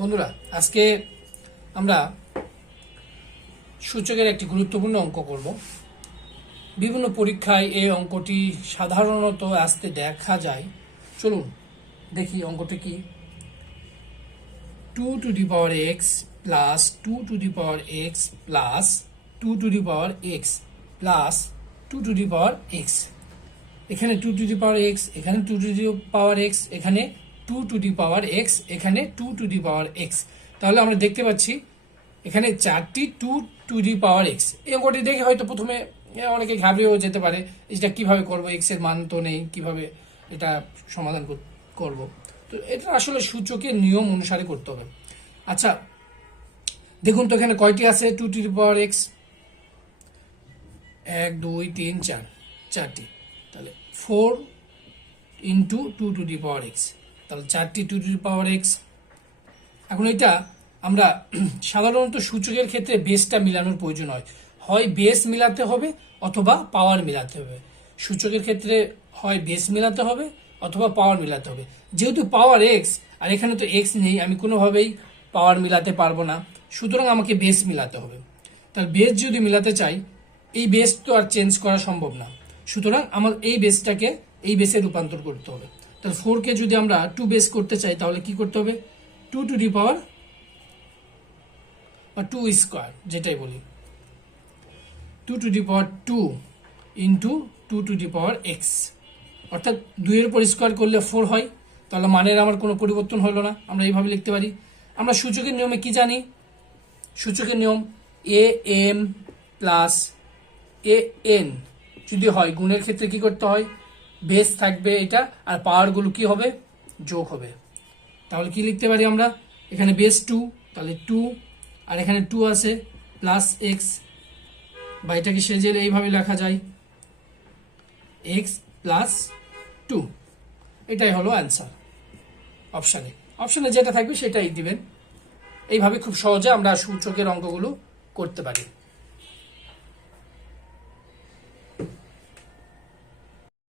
বন্ধুরা, আজকে আমরা সূচকের একটি গুরুত্বপূর্ণ অঙ্ক করব। বিভিন্ন পরীক্ষায় এই অঙ্কটি সাধারণত আসতে দেখা যায়। চলুন দেখি অঙ্কটি কি। 2 to the power x plus 2 to the power x plus 2 to the power x plus 2 to the power x. এখানে 2 টু দি পাওয়ার এক্স, এখানে 2 টু দি পাওয়ার এক্স, এখানে 2 টু দি পাওয়ার এক্স, এখানে 2 to the power x. তাহলে আমরা দেখতে পাচ্ছি এখানে 4টি 2 টু দি পাওয়ার এক্স। এই অঙ্কটি দেখে হয়তো প্রথমে অনেকে ঘাবড়েও যেতে পারে, এটা কিভাবে করব, এক্স এর মান তো নেই, কিভাবে এটা সমাধান করব। তো এটা আসলে সূচকের নিয়ম অনুসারে করতে হবে। আচ্ছা দেখুন তো এখানে কয়টি আছে 2 টু দি পাওয়ার এক্স? 1 2 3 4, 4টি। তাহলে 4 into 2 to the power x, তাহলে 4টি 2 টু দি পাওয়ার এক্স। এখন এটা আমরা সাধারণত সূচকের ক্ষেত্রে বেসটা মিলানোর প্রয়োজন হয় বেস মিলাতে হবে অথবা পাওয়ার মিলাতে হবে। সূচকের ক্ষেত্রে হয় বেস মিলাতে হবে অথবা পাওয়ার মিলাতে হবে। যেহেতু পাওয়ার এক্স আর এখানে তো এক্স নেই, আমি কোনোভাবেই পাওয়ার মিলাতে পারবো না, সুতরাং আমাকে বেস মিলাতে হবে। তাহলে বেস যদি মিলাতে চাই, এই বেস তো আর চেঞ্জ করা সম্ভব না, সুতরাং আমার এই বেসটাকে এই বেসে রূপান্তর করতে হবে। তাহলে 4কে যদি আমরা 2 বেস করতে চাই তাহলে কি করতে হবে? 2 টু দি পাওয়ার বা 2 স্কোয়ার, যেটাই বলি, 2 to the power 2 into 2 to the power x, অর্থাৎ 2 এর উপর স্কোয়ার করলে 4 হয়। তাহলে মানের আমার কোনো পরিবর্তন হলো না, আমরা এইভাবে লিখতে পারি। আমরা সূচকের নিয়মে কি জানি? সূচকের নিয়ম A M plus A N যদি হয়, গুণের ক্ষেত্রে কি করতে হয়? বেস থাকবে এটা, আর পাওয়ারগুলো কি হবে? যোগ হবে। তাহলে কি লিখতে পারি আমরা? এখানে বেস 2, তাহলে 2, আর এখানে 2 আছে প্লাস এক্স, বা এটাকে সেজে এইভাবে লেখা যায় এক্স প্লাস 2। এটাই হলো অ্যান্সার। অপশানে যেটা থাকবে সেটাই দিবেন। এইভাবে খুব সহজে আমরা সূচকের অঙ্কগুলো করতে পারি।